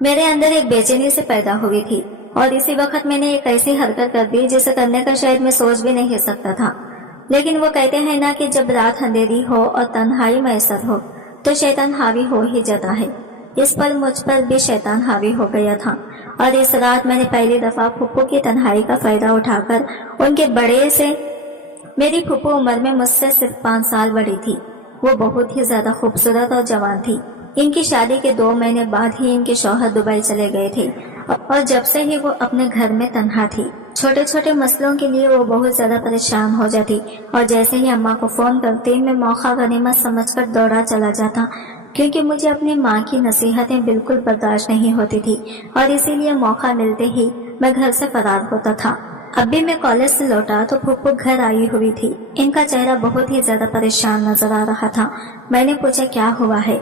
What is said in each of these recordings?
मेरे अंदर एक बेचैनी से पैदा हुई थी और इसी वक्त मैंने एक ऐसी हरकत कर दी जिसे करने का शायद मैं सोच भी नहीं सकता था। लेकिन वो कहते हैं ना कि जब रात अंधेरी हो और तन्हाई मैसर हो तो शैतान हावी हो ही जाता है। इस पर मुझ पर भी शैतान हावी हो गया था और इस रात मैंने पहली दफा फुप्पू की तन्हाई का फायदा उठाकर उनके बड़े से मेरी फुप्पू उम्र में मुझसे सिर्फ 5 साल बड़ी थी। वो बहुत ही ज्यादा खूबसूरत और जवान थी। इनकी शादी के 2 महीने बाद ही इनके शौहर दुबई चले गए थे और जब से ही वो अपने घर में तन्हा थी। छोटे छोटे मसलों के लिए वो बहुत ज्यादा परेशान हो जाती और जैसे ही अम्मा को फोन करती मैं मौका गनीमत समझकर दौड़ा चला जाता, क्योंकि मुझे अपनी माँ की नसीहतें बिल्कुल बर्दाश्त नहीं होती थी और इसीलिए मौका मिलते ही मैं घर से फरार होता था। अब भी मैं कॉलेज से लौटा तो फुप्पू घर आई हुई थी। इनका चेहरा बहुत ही ज्यादा परेशान नजर आ रहा था। मैंने पूछा क्या हुआ है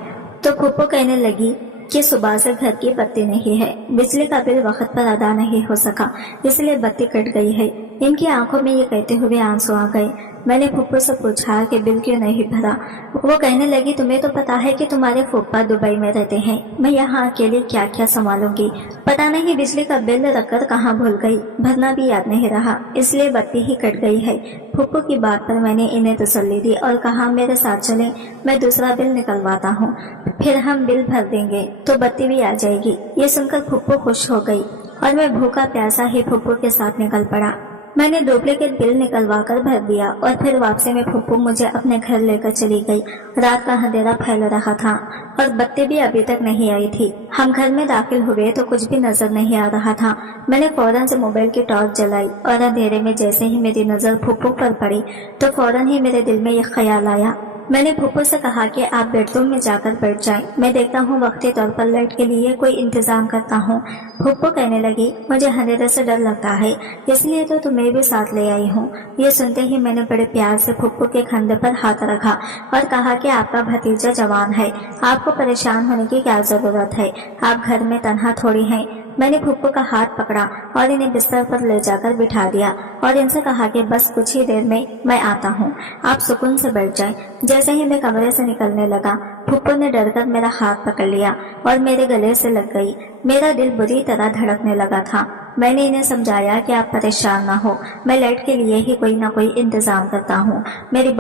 तो फुप्पू कहने लगी कि सुबह से घर की बत्ती नहीं है, बिजली का बिल वक्त पर अदा नहीं हो सका, इसलिए बत्ती कट गई है। इनकी आंखों में ये कहते हुए आंसू आ गए। मैंने फुप्पू से पूछा कि बिल क्यों नहीं भरा। वो कहने लगी तुम्हें तो पता है कि तुम्हारे फूफा दुबई में रहते हैं, मैं यहाँ अकेले क्या क्या संभालूंगी। पता नहीं बिजली का बिल रखकर कहाँ भूल गई, भरना भी याद नहीं रहा, इसलिए बत्ती ही कट गई है। फुप्पू की बात पर मैंने इन्हें तसल्ली दी और कहा मेरे साथ चलें, मैं दूसरा बिल निकलवाता हूँ, फिर हम बिल भर देंगे तो बत्ती भी आ जाएगी। ये सुनकर फुप्पू खुश हो गई और मैं भूखा प्यासा ही फुप्पू के साथ निकल पड़ा। मैंने डुप्लीकेट बिल निकलवा कर भर दिया और फिर वापसी में फुप्पू मुझे अपने घर लेकर चली गई। रात का अंधेरा फैल रहा था और बत्ती भी अभी तक नहीं आई थी। हम घर में दाखिल हुए तो कुछ भी नजर नहीं आ रहा था। मैंने फौरन से मोबाइल की टॉर्च जलाई और अंधेरे में जैसे ही मेरी नजर फुप्पू पर पड़ी तो फौरन ही मेरे दिल में एक ख्याल आया। मैंने फुप्पू से कहा कि आप बेडरूम में जाकर बैठ जाएं, मैं देखता हूँ वक्ती तौर पर लाइट के लिए कोई इंतजाम करता हूँ। फुप्पू कहने लगी मुझे अंधेरे से डर लगता है, इसलिए तो तुम्हें भी साथ ले आई हूँ। ये सुनते ही मैंने बड़े प्यार से फुप्पू के कंधे पर हाथ रखा और कहा कि आपका भतीजा जवान है, आपको परेशान होने की क्या जरूरत है, आप घर में तन्हा थोड़ी हैं। मैंने फुप्पू का हाथ पकड़ा और इन्हें बिस्तर पर ले जाकर बिठा दिया और इनसे कहा कि बस कुछ ही देर में मैं आता हूँ, आप सुकून से बैठ जाएं। जैसे ही मैं कमरे से निकलने लगा फुप्पू ने डरकर मेरा हाथ पकड़ लिया और मेरे गले से लग गई। मेरा दिल बुरी तरह धड़कने लगा था। मैंने इन्हें समझाया कि आप परेशान ना हो, मैं लाइट के लिए ही कोई ना कोई इंतजाम करता हूँ। मेरी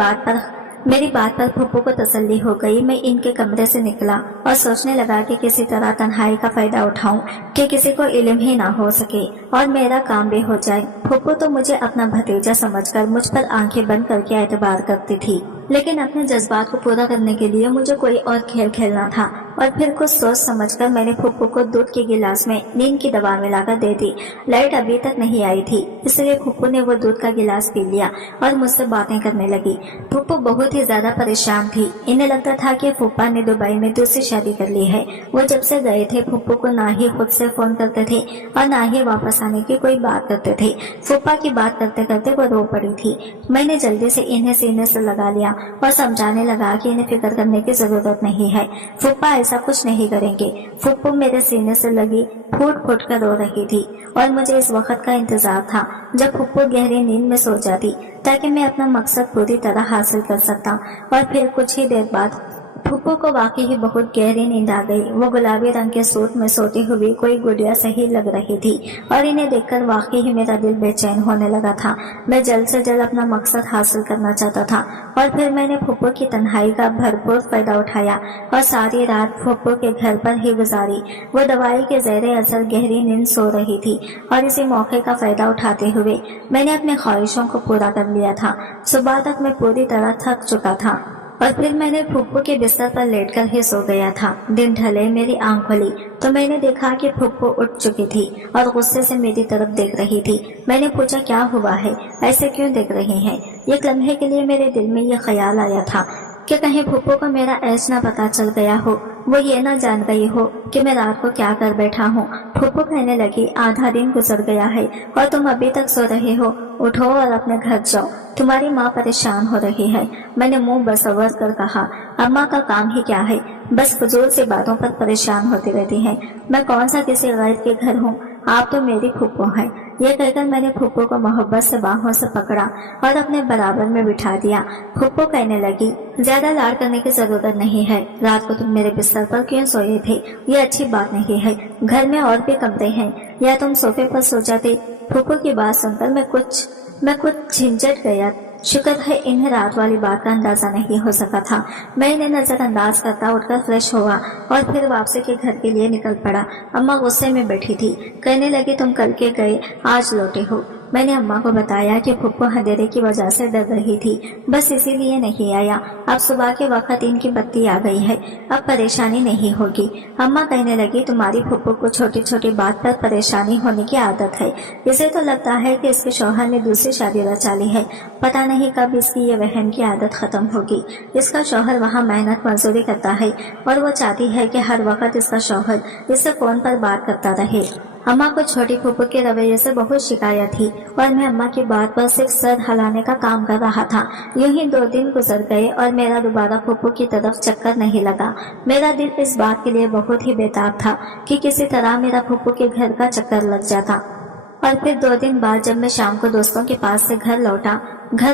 बात पर फुप्पू को तसल्ली हो गई। मैं इनके कमरे से निकला और सोचने लगा कि किसी तरह तन्हाई का फायदा उठाऊं कि किसी को इल्म ही ना हो सके और मेरा काम भी हो जाए। फुप्पू तो मुझे अपना भतीजा समझकर मुझ पर आंखें बंद करके एतबार करती थी, लेकिन अपने जज्बात को पूरा करने के लिए मुझे कोई और खेल खेलना था और फिर कुछ सोच समझकर मैंने फुप्पू को दूध के गिलास में नींद की दवा मिलाकर दे दी। लाइट अभी तक नहीं आई थी, इसलिए फुप्पू ने वो दूध का गिलास पी लिया और मुझसे बातें करने लगी। फुप्पू बहुत ही ज्यादा परेशान थी। इन्हें लगता था कि फूफा ने दुबई में दूसरी शादी कर ली है। वो जब से गए थे फुप्पू को ना ही खुद से फोन करते थे और ना ही वापस आने की कोई बात करते थे। फूफा की बात करते करते वो रो पड़ी थी। मैंने जल्दी से इन्हें सीने से लगा लिया और समझाने लगा कि इन्हें फिक्र करने की जरूरत नहीं है, फूफा ऐसा कुछ नहीं करेंगे। फुप्पू मेरे सीने से लगी फूट फूट कर रो रही थी और मुझे इस वक्त का इंतजार था जब फुप्पू गहरी नींद में सो जाती ताकि मैं अपना मकसद पूरी तरह हासिल कर सकता। और फिर कुछ ही देर बाद फुप्पू को वाकई ही बहुत गहरी नींद आ गई। वो गुलाबी रंग के सूट में सोती हुई कोई गुड़िया सही लग रही थी और इन्हें देखकर वाकई ही मेरा दिल बेचैन होने लगा था। मैं जल्द से जल्द अपना मकसद हासिल करना चाहता था और फिर मैंने फुप्पू की तन्हाई का भरपूर फायदा उठाया और सारी रात फुप्पू के घर पर ही गुजारी। वो दवाई के ज़ेरे असर गहरी नींद सो रही थी और इसी मौके का फायदा उठाते हुए मैंने अपनी ख्वाहिशों को पूरा कर लिया था। सुबह तक मैं पूरी तरह थक चुका था और फिर मैंने फुप्पू के बिस्तर पर लेटकर ही सो गया था। दिन ढले मेरी आंख खुली तो मैंने देखा कि फुप्पू उठ चुकी थी और गुस्से से मेरी तरफ देख रही थी। मैंने पूछा क्या हुआ है, ऐसे क्यों देख रही हैं? एक लम्हे के लिए मेरे दिल में यह ख्याल आया था कि कहीं फुप्पू को मेरा ऐश ना पता चल गया हो, वो ये ना जान गई हो कि मैं रात को क्या कर बैठा हूँ। फुप्पू कहने लगी आधा दिन गुजर गया है और तुम अभी तक सो रहे हो, उठो और अपने घर जाओ, तुम्हारी माँ परेशान हो रही है। मैंने मुंह बसवर कर कहा अम्मा का काम ही क्या है, बस फजूल सी बातों पर परेशान होती रहती है। मैं कौन सा किसी गैर के घर हूँ आप तो मेरी फूफो हैं। ये कहकर मैंने फूफो को मोहब्बत से बाहों से पकड़ा और अपने बराबर में बिठा दिया। फूफो कहने लगी, ज्यादा लाड़ करने की जरूरत नहीं है। रात को तुम मेरे बिस्तर पर क्यों सोए थे? ये अच्छी बात नहीं है। घर में और भी कमरे हैं, या तुम सोफे पर सो जाते। फूफो की बात सुनकर मैं कुछ झिंझट गया। शुक्र है इन्हें रात वाली बात का अंदाजा नहीं हो सका था। मैं इन्हें नजरअंदाज करता उठकर फ्रेश हुआ और फिर वापसी के घर के लिए निकल पड़ा। अम्मा गुस्से में बैठी थी, कहने लगी, तुम कल के गए आज लौटे हो। मैंने अम्मा को बताया कि फुप्पो अंधेरे की वजह से डर रही थी, बस इसीलिए नहीं आया। अब सुबह के वक्त इनकी बत्ती आ गई है, अब परेशानी नहीं होगी। अम्मा कहने लगी, तुम्हारी फुप्पो को छोटी छोटी बात पर परेशानी होने की आदत है। इसे तो लगता है कि इसके शौहर ने दूसरी शादी रचा ली है। पता नहीं कब इसकी ये वहम की आदत खत्म होगी। इसका शौहर वहाँ मेहनत मजदूरी करता है और वो चाहती है कि हर वक्त इसका शौहर इससे फोन पर बात करता रहे। अम्मा को छोटी फूफो के रवैये से बहुत शिकायत थी और मैं अम्मा की बात पर सिर्फ सर हिलाने का काम कर रहा था। यूं ही 2 दिन गुजर गए और मेरा दोबारा फूफो की तरफ चक्कर नहीं लगा। मेरा दिल इस बात के लिए बहुत ही बेताब था कि किसी तरह मेरा फूफो के घर का चक्कर लग जाता। और फिर 2 दिन बाद जब मैं शाम को दोस्तों के पास से घर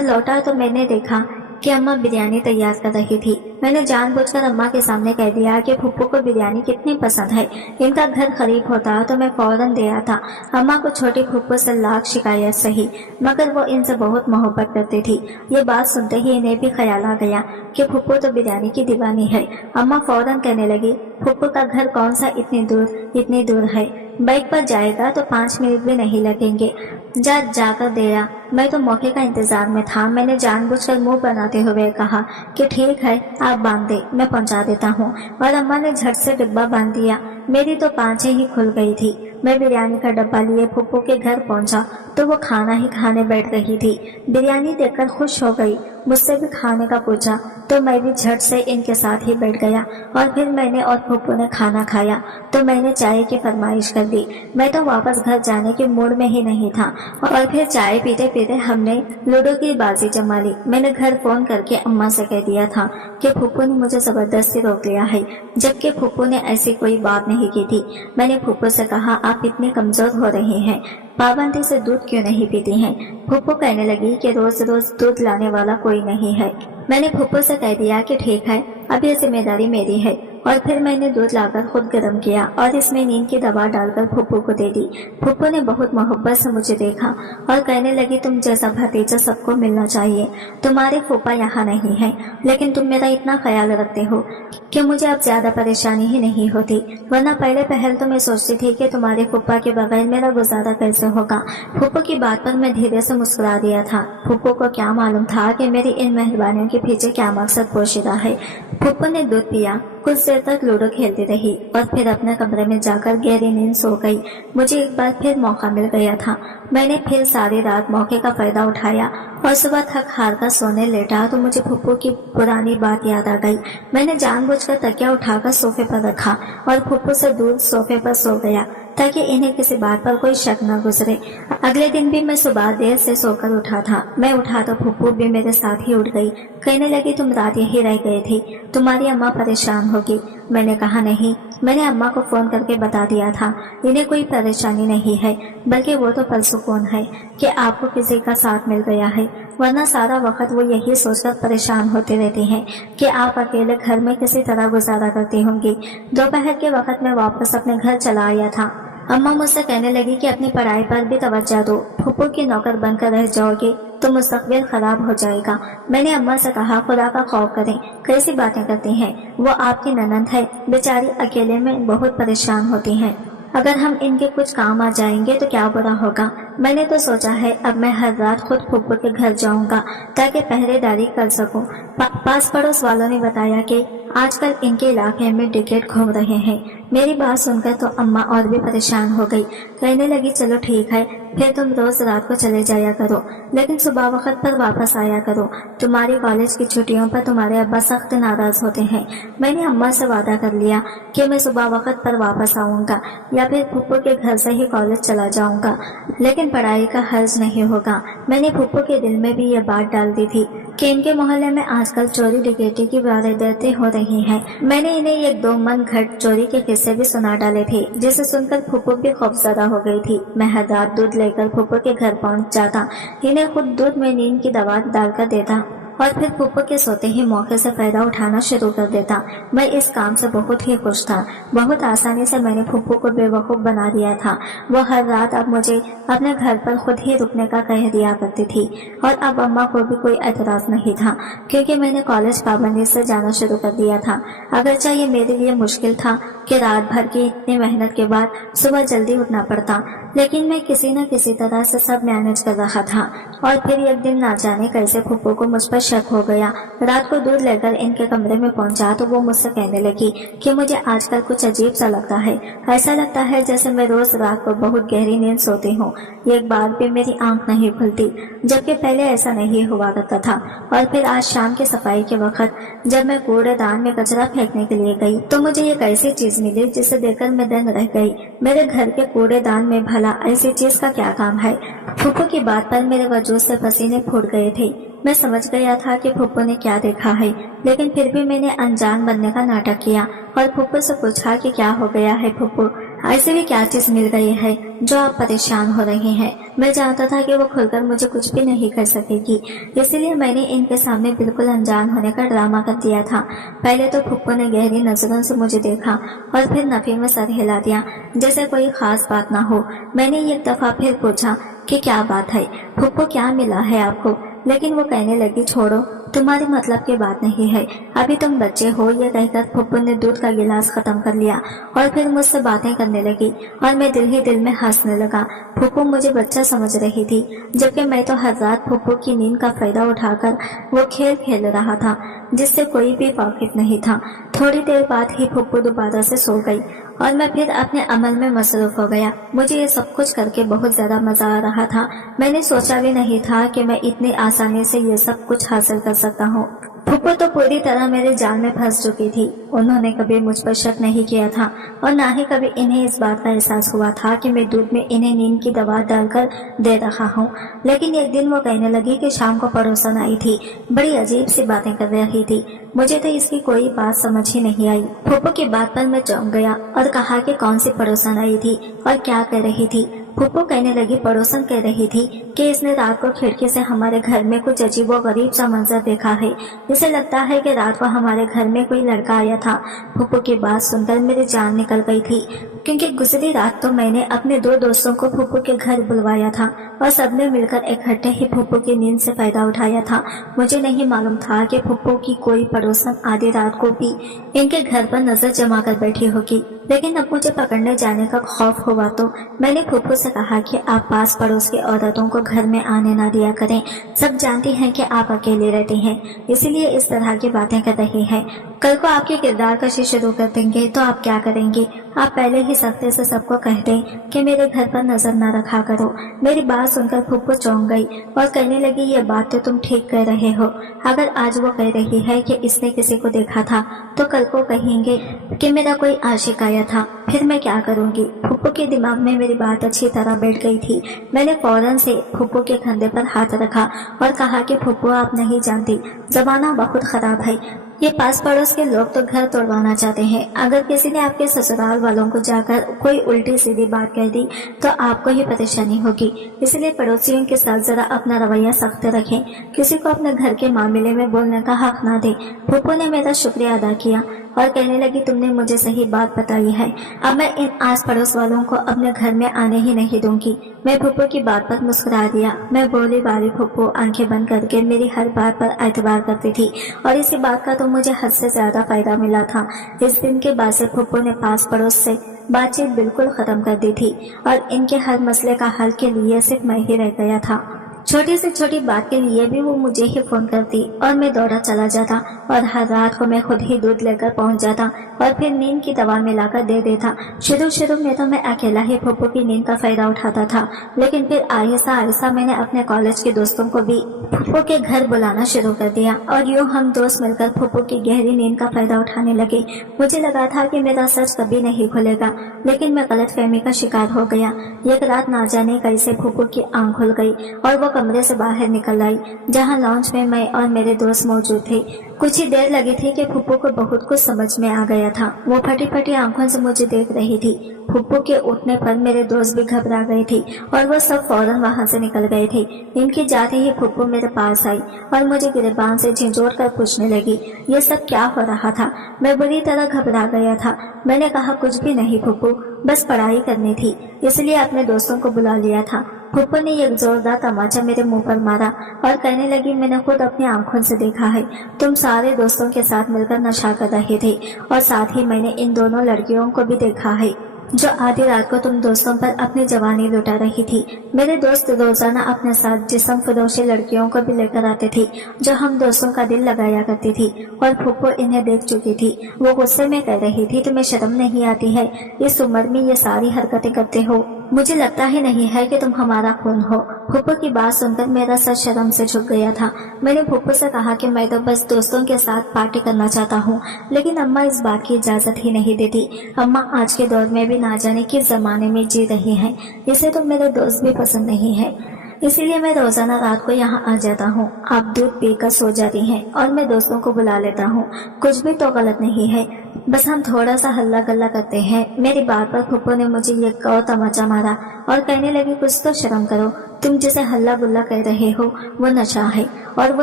लौटा तो मैंने देखा कि अम्मा बिरयानी तैयार कर रही थी। मैंने जानबूझकर अम्मा के सामने कह दिया कि फुप्पो को बिरयानी कितनी पसंद है। इनका घर करीब होता तो मैं फौरन दे आता। अम्मा को छोटी फुप्पो से लाख शिकायत सही, मगर वो इनसे बहुत मोहब्बत करती थी। ये बात सुनते ही इन्हें भी ख्याल आ गया कि फुप्पो तो बिरयानी की दीवानी है। अम्मा फौरन कहने लगी, फुप्पो का घर कौन सा इतनी दूर है, बाइक पर जाएगा तो 5 मिनट भी नहीं लगेंगे। जाकर दे आ। मैं तो मौके का इंतजार में था। मैंने जानबूझकर मुंह बनाते हुए कहा कि ठीक है, आप बांध दे, मैं पहुंचा देता हूँ। और अम्मा ने झट से डिब्बा बांध दिया। मेरी तो पांचें ही खुल गई थी। मैं बिरयानी का डब्बा लिए फुप्पो के घर पहुंचा तो वो खाना ही खाने बैठ रही थी। बिरयानी देखकर खुश हो गई, मुझसे भी खाने का पूछा तो मैं भी झट से इनके साथ ही बैठ गया। और फिर मैंने और फुप्पो ने खाना खाया तो मैंने चाय की फरमाइश कर दी। मैं तो वापस घर जाने के मूड में ही नहीं था और फिर चाय पीते पीते हमने लूडो की बाजी जमा ली। मैंने घर फोन करके अम्मा से कह दिया था कि फुप्पो ने मुझे जबरदस्ती रोक लिया है, जबकि फुप्पो ने ऐसी कोई बात नहीं की थी। मैंने फुप्पो से कहा, आप इतने कमजोर हो रहे हैं, पाबंदी से दूध क्यों नहीं पीती हैं? फुप्पो कहने लगी कि रोज रोज दूध लाने वाला कोई नहीं है। मैंने फुप्पो से कह दिया कि ठीक है, अब ये जिम्मेदारी मेरी है। और फिर मैंने दूध लाकर खुद गर्म किया और इसमें नींद की दवा डालकर फुप्पो को दे दी। फुप्पो ने बहुत मोहब्बत से मुझे देखा और कहने लगी, तुम जैसा भतीजा सबको मिलना चाहिए। तुम्हारे फूफा यहाँ नहीं है, लेकिन तुम मेरा इतना ख्याल रखते हो कि मुझे अब ज्यादा परेशानी ही नहीं होती, वरना पहले पहल तो मैं सोचती थी कि तुम्हारे फूफा के बगैर मेरा गुजारा कैसे होगा। फुप्पो की बात पर मैं धीरे से मुस्कुरा दिया था। फुप्पो को क्या मालूम था कि मेरी इन मेहरबानियों के पीछे क्या मकसद पोशीदा है। फुप्पो ने दूध पिया, कुछ देर तक लूडो खेलती रही और फिर अपने कमरे में जाकर गहरी नींद सो गई। मुझे एक बार फिर मौका मिल गया था। मैंने फिर सारी रात मौके का फायदा उठाया और सुबह थक हार कर सोने लेटा तो मुझे फुप्पो की पुरानी बात याद आ गई। मैंने जानबूझकर तकिया उठाकर सोफे पर रखा और फुप्पो से दूर सोफे पर सो गया ताकि इन्हें किसी बात पर कोई शक न गुजरे। अगले दिन भी मैं सुबह देर से सोकर उठा था। मैं उठा तो फुप्पो भी मेरे साथ ही उठ गई। कहने लगी, तुम रात यही रह गए थे, तुम्हारी अम्मा परेशान होगी। मैंने कहा, नहीं, मैंने अम्मा को फोन करके बता दिया था, इन्हें कोई परेशानी नहीं है, बल्कि वो तो परसुकून है कि आपको किसी का साथ मिल गया है, वरना सारा वक्त वो यही सोचकर परेशान होते रहते हैं कि आप अकेले घर में किसी तरह गुजारा करती होंगी। दोपहर के वक्त मैं वापस अपने घर चला आया था। अम्मा मुझसे कहने लगी कि अपनी पढ़ाई पर भी तवज्जो दो, फुप्पो की नौकर बनकर रह जाओगे तो मुस्तकबिल खराब हो जाएगा। मैंने अम्मा से कहा, खुदा का खौफ करें, कैसी बातें करती हैं, वो आपकी ननंद है, बेचारी अकेले में बहुत परेशान होती हैं। अगर हम इनके कुछ काम आ जाएंगे तो क्या बुरा होगा। मैंने तो सोचा है अब मैं हर रात खुद फुप्पो के घर जाऊंगा ताकि पहरेदारी कर सकूं। पास पड़ोस वालों ने बताया कि आजकल इनके इलाके में डिकेट घूम रहे हैं। मेरी बात सुनकर तो अम्मा और भी परेशान हो गई। कहने लगी, चलो ठीक है, फिर तुम रोज रात को चले जाया करो, लेकिन सुबह वक्त पर वापस आया करो। तुम्हारी कॉलेज की छुट्टियों पर तुम्हारे अब्बा सख्त नाराज होते हैं। मैंने अम्मा से वादा कर लिया कि मैं सुबह वक्त पर वापस आऊंगा या फिर फुप्पो के घर से ही कॉलेज चला जाऊंगा, लेकिन पढ़ाई का हर्ज नहीं होगा। मैंने फुप्पो के दिल में भी ये बात डाल दी थी कि इनके मोहल्ले में आजकल चोरी डकैती की वारदातें हो रही रही हैं। मैंने इन्हें एक दो मन घट चोरी के किस्से भी सुना डाले थे, जिसे सुनकर फूफू भी खौफजदा हो गई थी। मैं हर रात दूध लेकर फूफू के घर पहुंच जाता, इन्हें खुद दूध में नींद की दवा डालकर देता और फिर फूफू के सोते ही मौके से फायदा उठाना शुरू कर देता। मैं इस काम से बहुत ही खुश था। बहुत आसानी से मैंने फूफू को बेवकूफ बना दिया था। वो हर रात अब मुझे अपने घर पर खुद ही रुकने का कह दिया करती थी और अब अम्मा को भी कोई एतराज नहीं था, क्योंकि मैंने कॉलेज पाबंदी से जाना शुरू कर दिया था। अगरचे ये मेरे लिए मुश्किल था कि रात भर की इतनी मेहनत के बाद सुबह जल्दी उठना पड़ता, लेकिन मैं किसी न किसी तरह से सब मैनेज कर रहा था। और फिर एक दिन ना जाने कैसे फूफू को मुझ पर शक हो गया। रात को दूध लेकर इनके कमरे में पहुंचा तो वो मुझसे कहने लगी कि मुझे आजकल कुछ अजीब सा लगता है। ऐसा लगता है जैसे मैं रोज रात को बहुत गहरी नींद सोती हूँ, एक बार भी मेरी आंख नहीं खुलती, जबकि पहले ऐसा नहीं हुआ करता था। और फिर आज शाम की सफाई के वक्त जब मैं कूड़ेदान में कचरा फेंकने के लिए गई तो मुझे एक ऐसी चीज मिली जिसे देखकर मैं दंग रह गई। मेरे घर के कूड़ेदान में भला ऐसी चीज का क्या काम है? फूफू की बात पर मेरे वजूद से पसीने फूट गए थे। मैं समझ गया था कि फूफू ने क्या देखा है, लेकिन फिर भी मैंने अनजान बनने का नाटक किया और फूफू से पूछा कि क्या हो गया है फूफू, ऐसे भी क्या चीज मिल गई है जो आप परेशान हो रही हैं। मैं जानता था कि वो खुलकर मुझे कुछ भी नहीं कर सकेगी, इसलिए मैंने इनके सामने बिल्कुल अनजान होने का ड्रामा कर दिया था। पहले तो फूफू ने गहरी नजरों से मुझे देखा और फिर नफी में सर हिला दिया जैसे कोई खास बात ना हो। मैंने एक दफा फिर पूछा कि क्या बात है फूफू, क्या मिला है आपको? लेकिन वो कहने लगी छोड़ो, तुम्हारे मतलब की बात नहीं है, अभी तुम बच्चे हो। ये कहकर फूफू ने दूध का गिलास खत्म कर लिया और फिर मुझसे बातें करने लगी और मैं दिल ही दिल में हंसने लगा। फूफू मुझे बच्चा समझ रही थी, जबकि मैं तो हर रात फूफू की नींद का फायदा उठाकर वो खेल खेल रहा था जिससे कोई भी वाकिफ नहीं था। थोड़ी देर बाद ही फूफू दोबारा से सो गई और मैं फिर अपने अमल में मसरूफ हो गया। मुझे ये सब कुछ करके बहुत ज्यादा मजा आ रहा था। मैंने सोचा भी नहीं था कि मैं इतनी आसानी से ये सब कुछ हासिल कर सकता हूँ। फूफू तो पूरी तरह मेरे जाल में फंस चुकी थी। उन्होंने कभी मुझ पर शक नहीं किया था और ना ही कभी इन्हें इस बात का एहसास हुआ था कि मैं दूध में इन्हें नींद की दवा डालकर दे रहा हूँ। लेकिन एक दिन वो कहने लगी कि शाम को पड़ोसन आई थी, बड़ी अजीब सी बातें कर रही थी। मुझे तो इसकी कोई बात समझ ही नहीं आई। फूफू की बात पर मैं चौंक गया और कहा कि कौन सी पड़ोसन आई थी और क्या कह रही थी। फूफू कहने लगी पड़ोसन कह रही थी कि इसने रात को खिड़की से हमारे घर में कुछ अजीब और गरीब सा मंजर देखा है। इसे लगता है कि रात को हमारे घर में कोई लड़का आया था। फूफू की बात सुनकर मेरी जान निकल गई थी, क्योंकि गुजरी रात तो मैंने अपने दो दोस्तों को फूफू के घर बुलवाया था और सबने मिलकर इकट्ठे ही फूफू की नींद से फायदा उठाया था। मुझे नहीं मालूम था कि फूफू की कोई पड़ोसन आधी रात को भी इनके घर पर नजर जमा कर बैठी होगी। लेकिन अब मुझे पकड़ने जाने का खौफ हुआ तो मैंने फूफू से कहा कि आप पास पड़ोस की औरतों को घर में आने ना दिया करें। सब जानती हैं कि आप अकेले रहती हैं, इसीलिए इस तरह की बातें कर रही हैं। कल को आपके किरदार कशी शुरू कर देंगे तो आप क्या करेंगे? आप पहले ही सख्ते से सबको कह दें कि मेरे घर पर नजर न रखा करो। मेरी बात सुनकर फूफू चौंक गई और कहने लगी ये बात तो तुम ठीक कह रहे हो। अगर आज वो कह रही है कि इसने किसी को देखा था तो कल को कहेंगे कि मेरा कोई आशिक आया था, फिर मैं क्या करूंगी? फूफू के दिमाग में मेरी बात अच्छी तरह बैठ गई थी। मैंने फौरन से फूफू के कंधे पर हाथ रखा और कहा कि फूफू आप नहीं जानती, जमाना बहुत खराब है। ये पास पड़ोस के लोग तो घर तोड़वाना चाहते हैं। अगर किसी ने आपके ससुराल वालों को जाकर कोई उल्टी सीधी बात कह दी तो आपको ही परेशानी होगी। इसलिए पड़ोसियों के साथ जरा अपना रवैया सख्त रखें, किसी को अपने घर के मामले में बोलने का हक ना दे। फूफू ने मेरा शुक्रिया अदा किया और कहने लगी तुमने मुझे सही बात बताई है, अब मैं इन आस पड़ोस वालों को अपने घर में आने ही नहीं दूंगी। मैं फूफू की बात पर मुस्कुरा दिया। मैं बोली बारी फूफू आंखें बंद करके मेरी हर बात पर एतबार करती थी और इसी बात का तो मुझे हद से ज्यादा फायदा मिला था। इस दिन के बाद से फूफू ने पास पड़ोस से बातचीत बिल्कुल खत्म कर दी थी और इनके हर मसले का हल के लिए सिर्फ मैं ही रह गया था। छोटी से छोटी बात के लिए भी वो मुझे ही फोन करती और मैं दौड़ा चला जाता और हर रात को मैं खुद ही दूध लेकर पहुंच जाता और फिर नींद की दवा मिलाकर दे देता। शुरू में तो मैं अकेला ही फूफू की नींद का फायदा उठाता था, लेकिन फिर आहिस्ता आहिस्ता मैंने अपने कॉलेज के दोस्तों को भी फूफू के घर बुलाना शुरू कर दिया और यूं हम दोस्त मिलकर फूफू की गहरी नींद का फायदा उठाने लगे। मुझे लगा था कि मेरा सच कभी नहीं खुलेगा, लेकिन मैं गलतफहमी का शिकार हो गया। एक रात ना जाने कैसे फूफू की आंख खुल गई और वो कमरे से बाहर निकल आई, जहाँ लॉन्च में मैं और मेरे दोस्त मौजूद थे। कुछ ही देर लगी थी कि फुप्पो को बहुत कुछ समझ में आ गया था। वो फटी फटी आंखों से मुझे देख रही थी। फुप्पो के उठने पर मेरे दोस्त भी घबरा गए थे और वो सब फौरन वहां से निकल गए थे। इनके जाते ही फुप्पो मेरे पास आई और मुझे गिरबान से झिझोड़ कर पूछने लगी, ये सब क्या हो रहा था। मैं बुरी तरह घबरा गया था। मैंने कहा, कुछ भी नहीं फुप्पो, बस पढ़ाई करनी थी, इसलिए अपने दोस्तों को बुला लिया था। फुप्पो ने एक जोरदार तमाचा मेरे मुंह पर मारा और कहने लगी, मैंने खुद अपनी आंखों से देखा है, तुम सारे दोस्तों के साथ मिलकर नशा कर रहे थे और साथ ही मैंने इन दोनों लड़कियों को भी देखा है जो आधी रात को तुम दोस्तों पर अपनी जवानी लुटा रही थी। मेरे दोस्त रोजाना अपने साथ जिस्म फरोशी लड़कियों को भी लेकर आते थे जो हम दोस्तों का दिल लगाया करती थी और फुप्पो इन्हें देख चुकी थी। वो गुस्से में कह रही थी, तुम्हें शर्म नहीं आती है, इस उम्र में ये सारी हरकतें करते हो, मुझे लगता ही नहीं है कि तुम हमारा खून हो। फुप्पो की बात सुनकर मेरा सर शर्म से झुक गया था। मैंने फुप्पो से कहा कि मैं तो बस दोस्तों के साथ पार्टी करना चाहता हूँ, लेकिन अम्मा इस बात की इजाजत ही नहीं देती। अम्मा आज के दौर में भी ना जाने किस जमाने में जी रही हैं, इसे तो मेरे दोस्त भी पसंद नहीं है, इसीलिए मैं रोजाना रात को यहाँ आ जाता हूँ। आप दूध पीकर सो जाती हैं और मैं दोस्तों को बुला लेता हूँ, कुछ भी तो गलत नहीं है, बस हम थोड़ा सा हल्ला गल्ला करते हैं। मेरी बात पर फुप्पो ने मुझे एक और तमाचा मारा और कहने लगी, कुछ तो शर्म करो, तुम जिसे हल्ला गुल्ला कह रहे हो वो नशा है और वो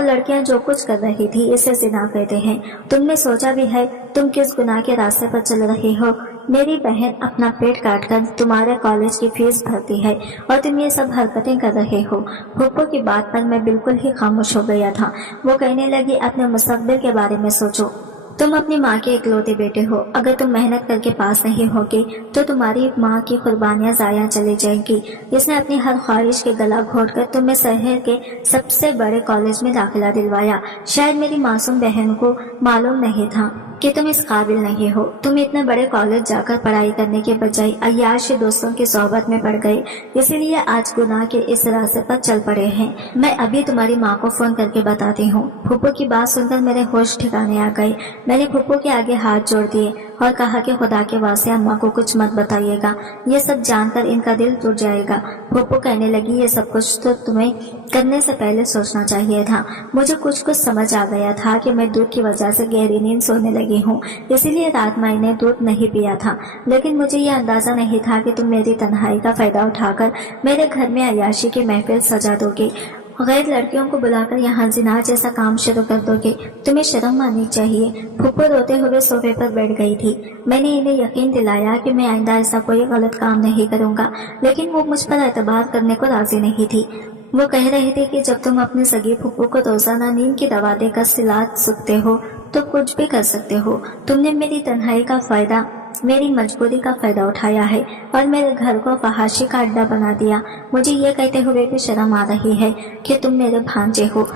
लड़कियां जो कुछ कर रही थी इसे जिना कहते हैं। तुमने सोचा भी है तुम किस गुनाह के रास्ते पर चल रहे हो। मेरी बहन अपना पेट काटकर तुम्हारे कॉलेज की फीस भरती है और तुम ये सब हरकतें कर रहे हो। फुप्पो की बात पर मैं बिल्कुल ही खामोश हो गया था। वो कहने लगी, अपने मुस्तकबिल के बारे में सोचो, तुम अपनी माँ के इकलौते बेटे हो, अगर तुम मेहनत करके पास नहीं होगे तो तुम्हारी माँ की कुर्बानियां जाया चली जाएंगी। इसने अपनी हर ख्वाहिश के गला घोटकर तुम्हें शहर के सबसे बड़े कॉलेज में दाखिला दिलवाया। शायद मेरी मासूम बहन को मालूम नहीं था कि तुम इस काबिल नहीं हो। तुम इतने बड़े कॉलेज जाकर पढ़ाई करने के बजाय अय्याश दोस्तों की सोहबत में पड़ गए, इसीलिए आज गुनाह के इस रास्ते पर चल पड़े हैं। मैं अभी तुम्हारी माँ को फोन करके बताती हूँ। फुप्पो की बात सुनकर मेरे होश ठिकाने आ गए। मैंने फुप्पो के आगे हाथ जोड़ दिए और कहा कि खुदा के वास्ते अम्मा को कुछ मत बताइएगा, ये सब जानकर इनका दिल टूट जाएगा। फुप्पो कहने लगी, ये सब कुछ तो तुम्हें करने से पहले सोचना चाहिए था। मुझे कुछ समझ आ गया था कि मैं दूध की वजह से गहरी नींद सोने लगी हूँ, इसीलिए रात मैंने दूध नहीं पिया था, लेकिन मुझे ये अंदाजा नहीं था कि तुम मेरी तन्हाई का फायदा उठाकर मेरे घर में अय्याशी की महफिल सजा दोगे, गैर लड़कियों को बुलाकर यहाँ जिना जैसा काम शुरू कर दोगे। तुम्हें शर्म आनी चाहिए। फुप्पो रोते हुए सोफे पर बैठ गई थी। मैंने इन्हें यकीन दिलाया कि मैं आइंदा ऐसा कोई गलत काम नहीं करूँगा, लेकिन वो मुझ पर एतबार करने को राजी नहीं थी। वो कह रही थी कि जब तुम अपने सगी फुप्पो को रोजाना नींद की दवा देकर सिला सकते हो तो कुछ भी कर सकते हो। तुमने मेरी तन्हाई का फायदा, मेरी मजबूरी का फायदा उठाया है और मेरे घर को फहाशी का अड्डा बना दिया। मुझे ये कहते हुए भी शर्म आ रही है कि तुम मेरे भांजे हो।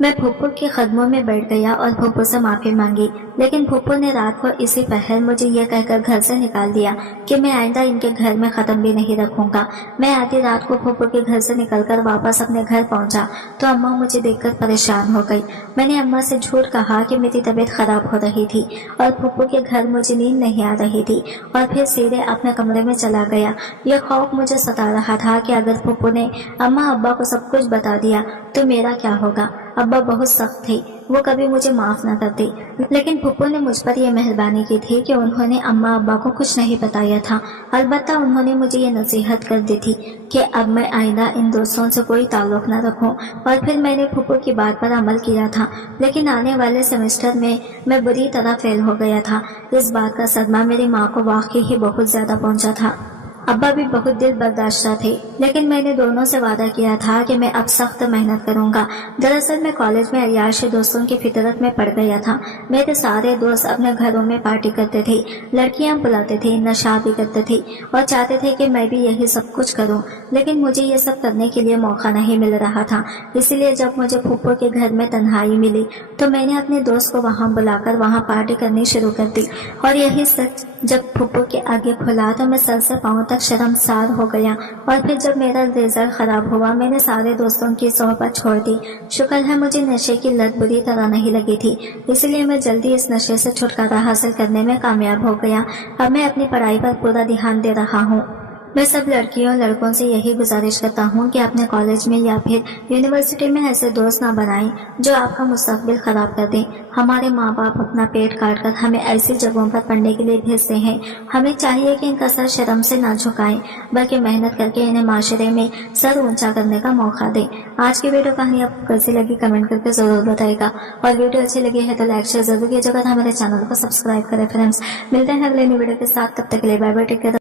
मैं फुप्पो के कदमों में बैठ गया और फुप्पो से माफी मांगी, लेकिन फुप्पो ने रात को इसी पहर मुझे यह कहकर घर से निकाल दिया कि मैं आइंदा इनके घर में कदम भी नहीं रखूंगा। मैं आधी रात को फुप्पो के घर से निकलकर वापस अपने घर पहुंचा तो अम्मा मुझे देखकर परेशान हो गई। मैंने अम्मा से झूठ कहा कि मेरी तबीयत खराब हो रही थी और फुप्पो के घर मुझे नींद नहीं आ रही थी और फिर सीधे अपने कमरे में चला गया। यह खौफ मुझे सता रहा था कि अगर फुप्पो ने अम्मा अब्बा को सब कुछ बता दिया तो मेरा क्या होगा। अब्बा बहुत सख्त थे, वो कभी मुझे माफ न करते, लेकिन फुप्पो ने मुझ पर यह मेहरबानी की थी कि उन्होंने अम्मा अब्बा को कुछ नहीं बताया था। अलबत्ता उन्होंने मुझे ये नसीहत कर दी थी कि अब मैं आइंदा इन दोस्तों से कोई ताल्लुक न रखूं, और फिर मैंने फुप्पो की बात पर अमल किया था। लेकिन आने वाले सेमेस्टर में मैं बुरी तरह फेल हो गया था। इस बात का सदमा मेरी माँ को वाकई ही बहुत ज्यादा पहुंचा था। अब्बा भी बहुत दिल बर्दाश्ता थे, लेकिन मैंने दोनों से वादा किया था कि मैं अब सख्त मेहनत करूंगा। दरअसल मैं कॉलेज में अय्याश दोस्तों की फितरत में पड़ गया था। मेरे सारे दोस्त अपने घरों में पार्टी करते थे, लड़कियां बुलाते थे, नशा भी करते थे और चाहते थे कि मैं भी यही सब कुछ करूं, लेकिन मुझे ये सब करने के लिए मौका नहीं मिल रहा था। इसलिए जब मुझे फुप्पो के घर में तन्हाई मिली तो मैंने अपने दोस्त को वहाँ बुलाकर वहाँ पार्टी करनी शुरू कर दी। और यही सच जब फुप्पो के आगे खुला तो मैं सर से पांव तक शर्मसार हो गया, और फिर जब मेरा रिजल्ट खराब हुआ मैंने सारे दोस्तों की सोहबत छोड़ दी। शुक्र है मुझे नशे की लत बुरी तरह नहीं लगी थी, इसलिए मैं जल्दी इस नशे से छुटकारा हासिल करने में कामयाब हो गया। अब मैं अपनी पढ़ाई पर पूरा ध्यान दे रहा हूँ। मैं सब लड़कियों और लड़कों से यही गुजारिश करता हूँ कि अपने कॉलेज में या फिर यूनिवर्सिटी में ऐसे दोस्त ना बनाएं जो आपका मुस्तकबिल खराब कर दें। हमारे माँ बाप अपना पेट काट कर हमें ऐसी जगहों पर पढ़ने के लिए भेजते हैं। हमें चाहिए कि इनका सर शर्म से ना झुकाएं, बल्कि मेहनत करके इन्हें माशरे में सर ऊंचा करने का मौका दें। आज की वीडियो कहानी आपको कैसी लगी कमेंट करके जरूर बताएगा, और वीडियो अच्छी लगी है तो लाइक शेयर जरूर कीजिएगा, हमारे चैनल को सब्सक्राइब करें। फ्रेंड्स, मिलते हैं अगले वीडियो के साथ, तब तक के लिए बाय बाय, टेक केयर।